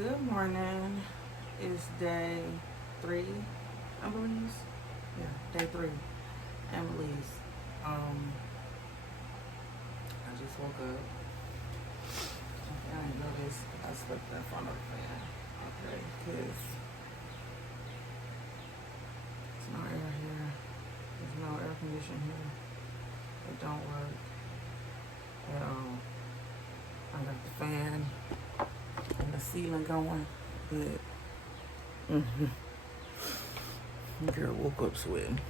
Good morning. It's day 3, I believe. Yeah, day 3 in Belize. I just woke up. Okay, I didn't notice I slept in front of the fan. Okay, because there's no air here. There's no air conditioning here. It don't work at all. I got the fan and the ceiling going, but girl woke up sweating.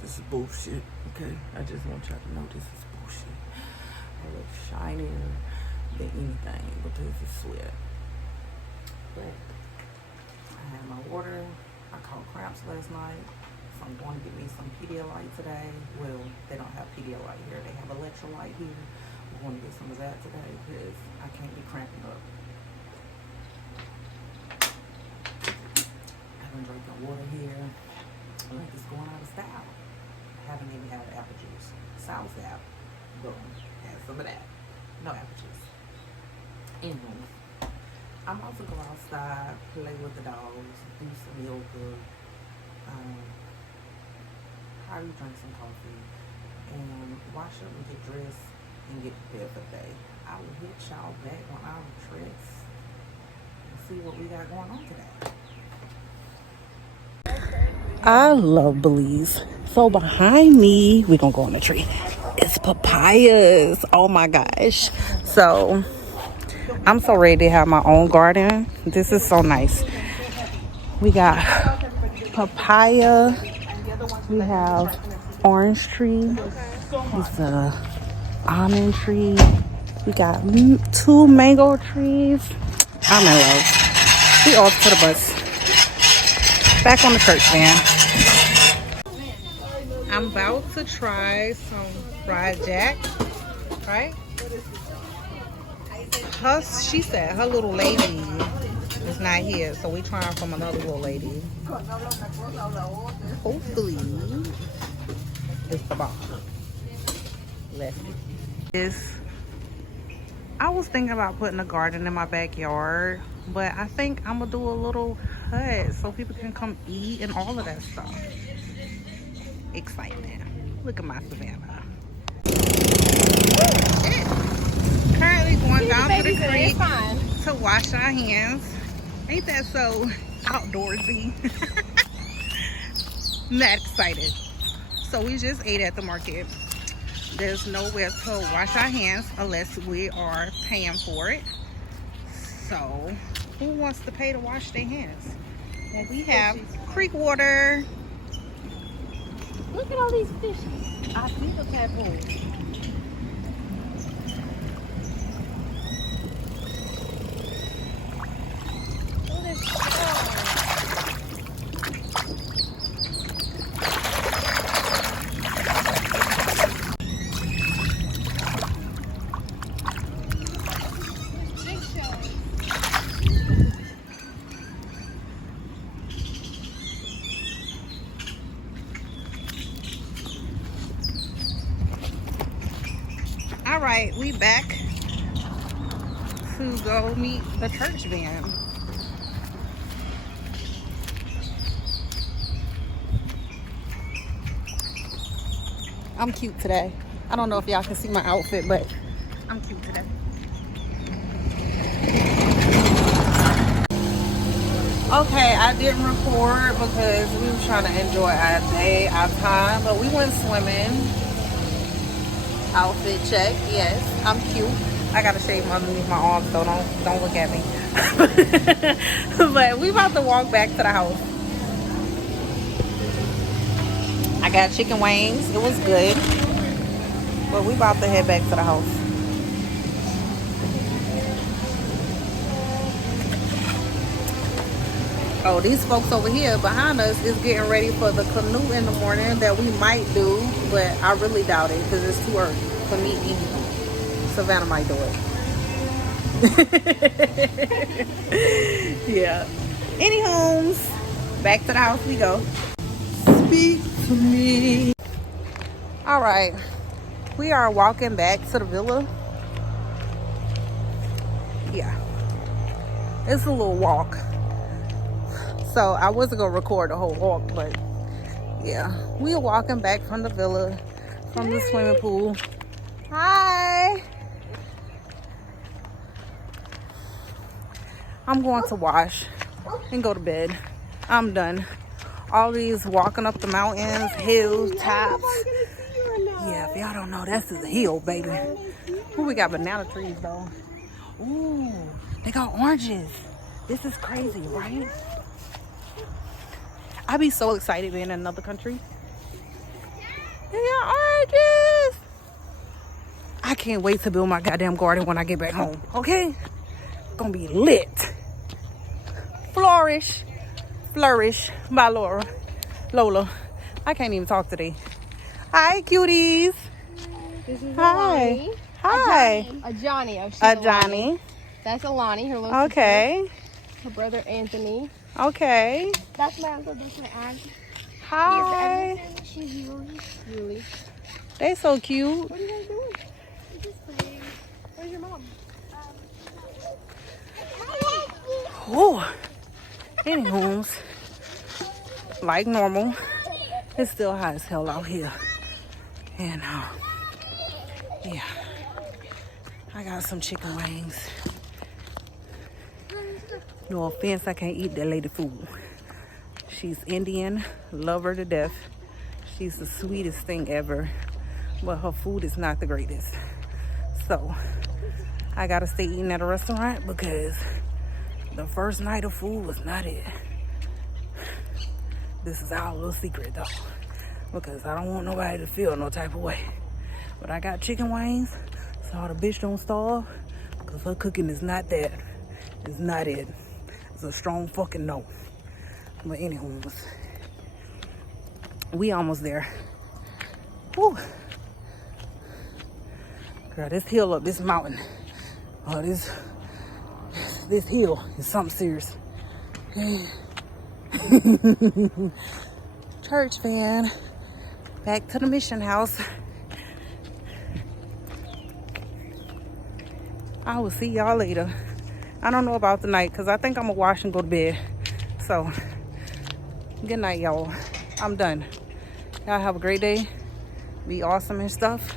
This is bullshit, okay? I just want y'all to know this is bullshit. I look shinier than anything because it's sweat. But I had my water. I caught cramps last night, so I'm going to get me some Pedialyte today. Well, they don't have Pedialyte here. They have electrolyte here. I'm going to get some of that today because I can't be cramping up. I've been drinking water here. Like it's going out of style. I haven't even had apple juice. Sour sap. Boom. Had some of that. No apple juice. Anyway, I'm about to go outside, play with the dogs, do some yoga, probably drink some coffee, and wash up and get dressed and get prepared for the day. I will hit y'all back on our trips and see what we got going on today. I love Belize. So behind me, we're gonna go on the tree. It's papayas. Oh my gosh. So I'm so ready to have my own garden. This is so nice. We got papaya. We have orange tree. It's a almond tree. We got 2 mango trees. I'm in love. We off to the bus. Back on the church van. I'm about to try some fried jack, right? She said her little lady is not here, so we trying from another little lady. Hopefully, it's the bomb. Let's get this. I was thinking about putting a garden in my backyard, but I think I'm gonna do a little hut so people can come eat and all of that stuff. Excitement. Look at my Savannah. Currently going down to the creek to wash our hands. Ain't that so outdoorsy? I'm that excited. So we just ate at the market. There's nowhere to wash our hands unless we are paying for it. So who wants to pay to wash their hands? Well, we have creek water. Look at all these fishes. I see the tadpoles. All right, we back to go meet the church van. I'm cute today. I don't know if y'all can see my outfit, but I'm cute today. Okay, I didn't record because we were trying to enjoy our day, our time, but we went swimming. Outfit check, yes, I'm cute. I gotta shave underneath my arms, so don't look at me. But we about to walk back to the house. I got chicken wings. It was good. But we about to head back to the house. Oh, these folks over here behind us is getting ready for the canoe in the morning that we might do, but I really doubt it because it's too early for me either. Savannah might do it. Yeah. Any homes, back to the house we go. Speak to me. All right, we are walking back to the villa. Yeah, It's a little walk. So I wasn't gonna record the whole walk, but yeah, we are walking back from the villa, from the swimming pool. Hi. I'm going to wash and go to bed. I'm done. All these walking up the mountains, hills, tops. Yeah, if y'all don't know, that's a hill, baby. Ooh, we got banana trees though. Ooh, they got oranges. This is crazy, right? I be so excited being in another country. They got oranges. I can't wait to build my goddamn garden when I get back home. Okay? Gonna be lit. Flourish by Lola. I can't even talk today. Hi, cuties. This is Hi. Alani. Hi. A Johnny. Oh, she's A Alani. Johnny. That's Alani, her little Okay. sister. Her brother Anthony. Okay. That's my uncle, that's my aunt. Hi. She's Yuli. Julie. They so cute. What are you guys doing? We're just playing. Where's your mom? Ooh. Anywho's, like normal, it's still hot as hell out here. And yeah, I got some chicken wings. No offense, I can't eat that lady food. She's Indian, love her to death. She's the sweetest thing ever, but her food is not the greatest. So I gotta stay eating at a restaurant because the first night of food was not it. This is our little secret though, because I don't want nobody to feel no type of way. But I got chicken wings, so the bitch don't starve, because her cooking is not that. It's not it. It's a strong fucking no. But anyways, we almost there. Whew. Girl, this hill up, this mountain, oh, this hill is something serious. Okay. Church fan. Back to the mission house. I will see y'all later. I don't know about tonight because I think I'm gonna wash and go to bed. So, good night, y'all. I'm done. Y'all have a great day. Be awesome and stuff.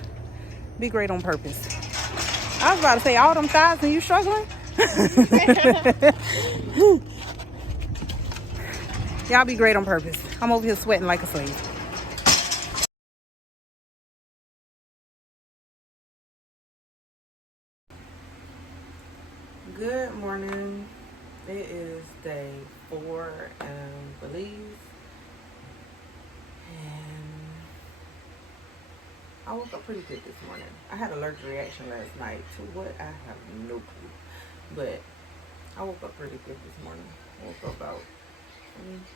Be great on purpose. I was about to say all them thighs and you struggling? Y'all be great on purpose. I'm over here sweating like a slave. Good morning. It is day 4 in Belize. And I woke up pretty good this morning. I had an allergic reaction last night to what I have no clue. But I woke up pretty good this morning. I woke up about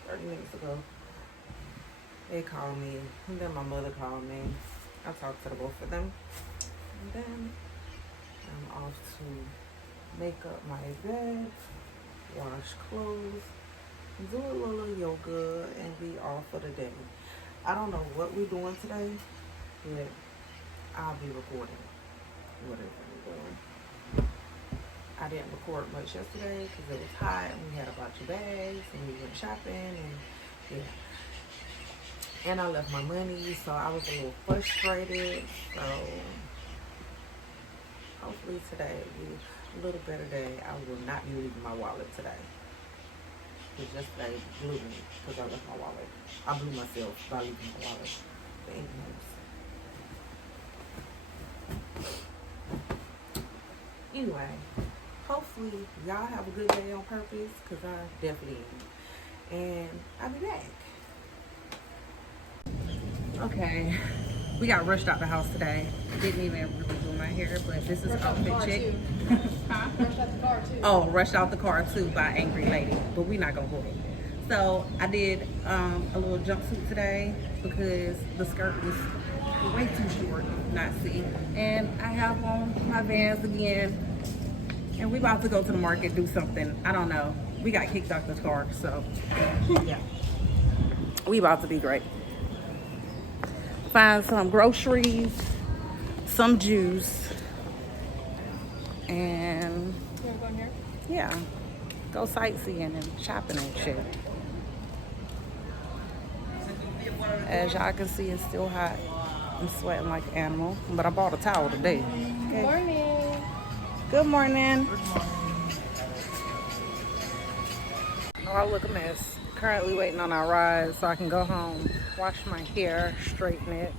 30 minutes ago. They called me, and then my mother called me. I talked to the both of them, and then I'm off to make up my bed, wash clothes, do a little yoga, and be off for the day. I don't know what we're doing today, but I'll be recording whatever we're doing. I didn't record much yesterday because it was hot and we had a bunch of bags and we went shopping and yeah. And I left my money, so I was a little frustrated. So hopefully today will be a little better day. I will not be leaving my wallet today. Because yesterday blew me because I left my wallet. I blew myself by leaving my wallet. But anyway, hopefully y'all have a good day on purpose because I definitely am. And I'll be back. Okay, we got rushed out the house today. Didn't even really do my hair, but this is outfit check. Huh? Rushed out the car too. Oh, rushed out the car too by Angry Lady, but we're not gonna go there. So I did a little jumpsuit today because the skirt was way too short, not see. And I have on my Vans again, and we about to go to the market, do something. I don't know. We got kicked out the car, so yeah. We about to be great. Find some groceries, some juice, and You wanna go in here? yeah. Go sightseeing and shopping and shit. As y'all can see, it's still hot. I'm sweating like an animal, but I bought a towel today. Good morning. Good morning. Oh, I look a mess. Currently waiting on our ride so I can go home, wash my hair, straighten it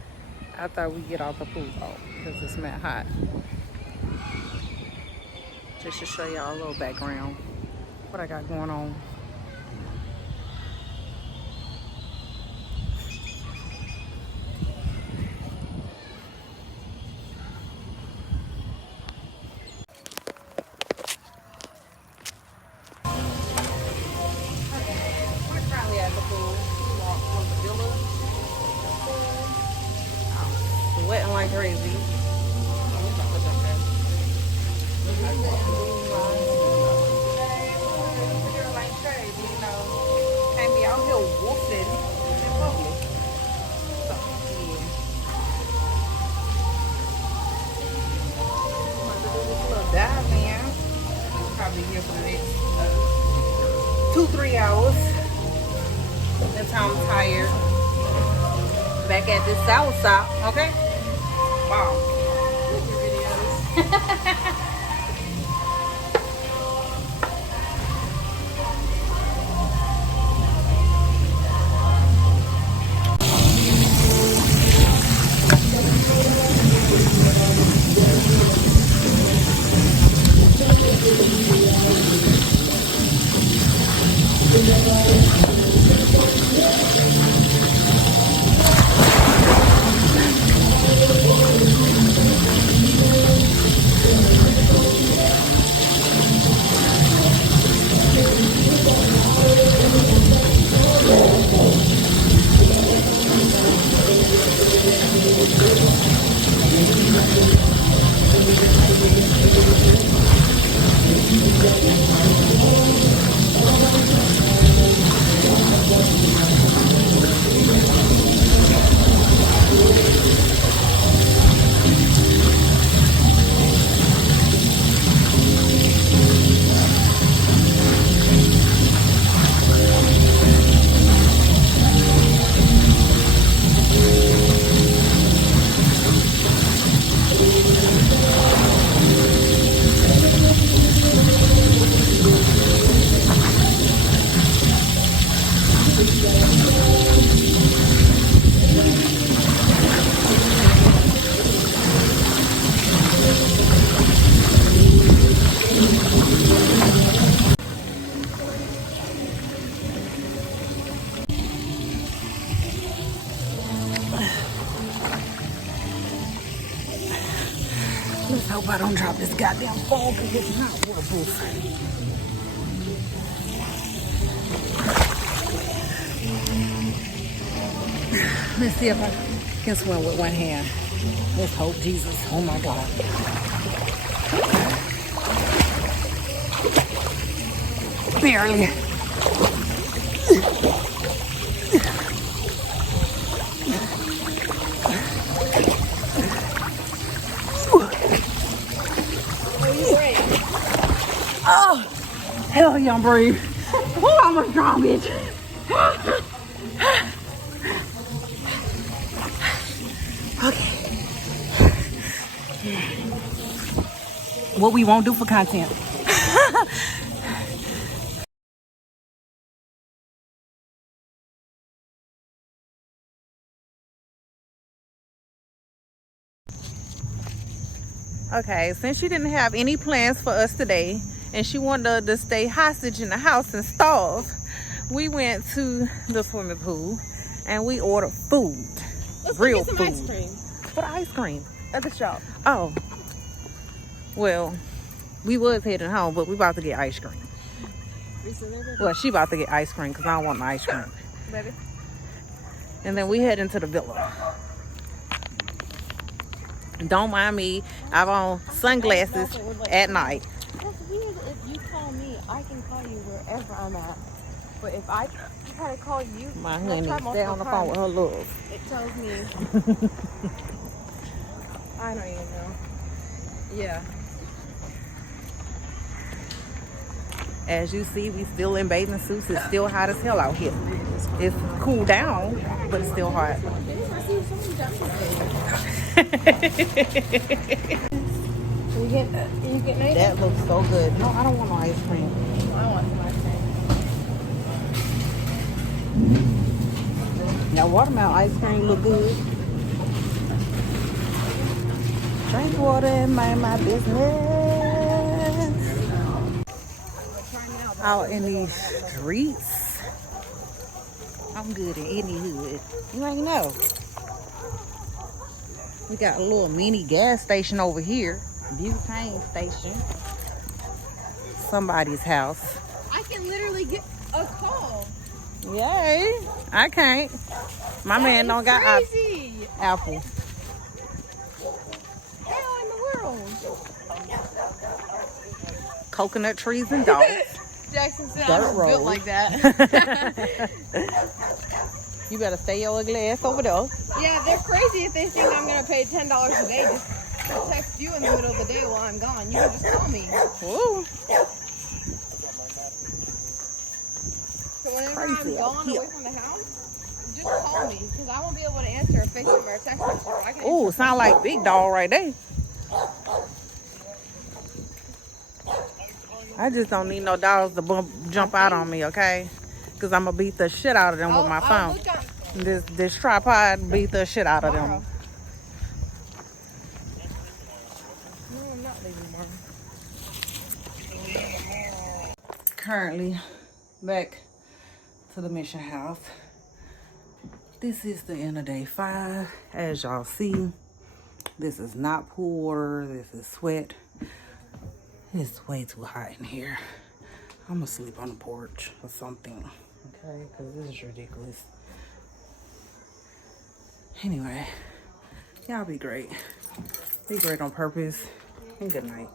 after we get out the pool because it's mad hot. Just to show y'all a little background, what I got going on. We're currently at the pool. We walk from the villa. Sweating like crazy. Oh, we about to jump in. Like crazy, you know. Can't be out here wolfing in public. So, yeah. I'm about to do this little dive in. Probably here for the next 2-3 hours. That's how I'm tired. Back at this south stop, okay? Wow. Let's hope I don't drop this goddamn phone because it's not waterproof. Let's see if I can swim with one hand. Let's hope, Jesus. Oh my God. Barely. Oh, hell yeah, I'm brave. Oh, I'm a strong bitch. Okay. What we won't do for content. Okay, since she didn't have any plans for us today and she wanted to stay hostage in the house and starve, we went to the swimming pool and we ordered food. Let's Real get some food. ice cream. What ice cream? At the shop. Oh. Well, we was heading home, but we about to get ice cream. Well, she about to get ice cream because I don't want no ice cream. Baby. And then we head into the villa. Don't mind me. I have on sunglasses at night. That's weird. If you call me, I can call you wherever I'm at. But if I try to call you, My honey, stay on the phone with her love. It tells me. I don't even know. Yeah. As you see, we still in bathing suits. It's still hot as hell out here. It's cooled down, but it's still hot. You getting anything? That looks so good. No, I don't want no ice cream. I want some ice cream. Now, watermelon ice cream look good. Drink water and mind my business. Out in these streets, I'm good in any hood. You ain't know. We got a little mini gas station over here. Butane station. Somebody's house. I can literally get a call. Yay! I can't. My man don't got crazy. Apple. How in the world? Coconut trees and dogs. Jackson said Dirt I'm road. built like that. You better stay your ugly ass over there. Yeah, they're crazy if they think I'm gonna pay $10 a day just to text you in the middle of the day while I'm gone. You can just call me. Woo. So whenever Crazy I'm out gone here. away from the house, just call me because I won't be able to answer a FaceTime or a text message. I can Ooh, sound like big dog right there. I just don't need no dogs to jump out on me, okay? Because I'm going to beat the shit out of them with my I'll phone. look up This tripod beat the shit out of tomorrow. them. No, I'm not leaving tomorrow. Currently back to the mission house. This is the end of day 5. As y'all see, this is not pool water. This is sweat. It's way too hot in here. I'm gonna sleep on the porch or something, okay? Because this is ridiculous. Anyway, y'all be great. Be great on purpose. And good night.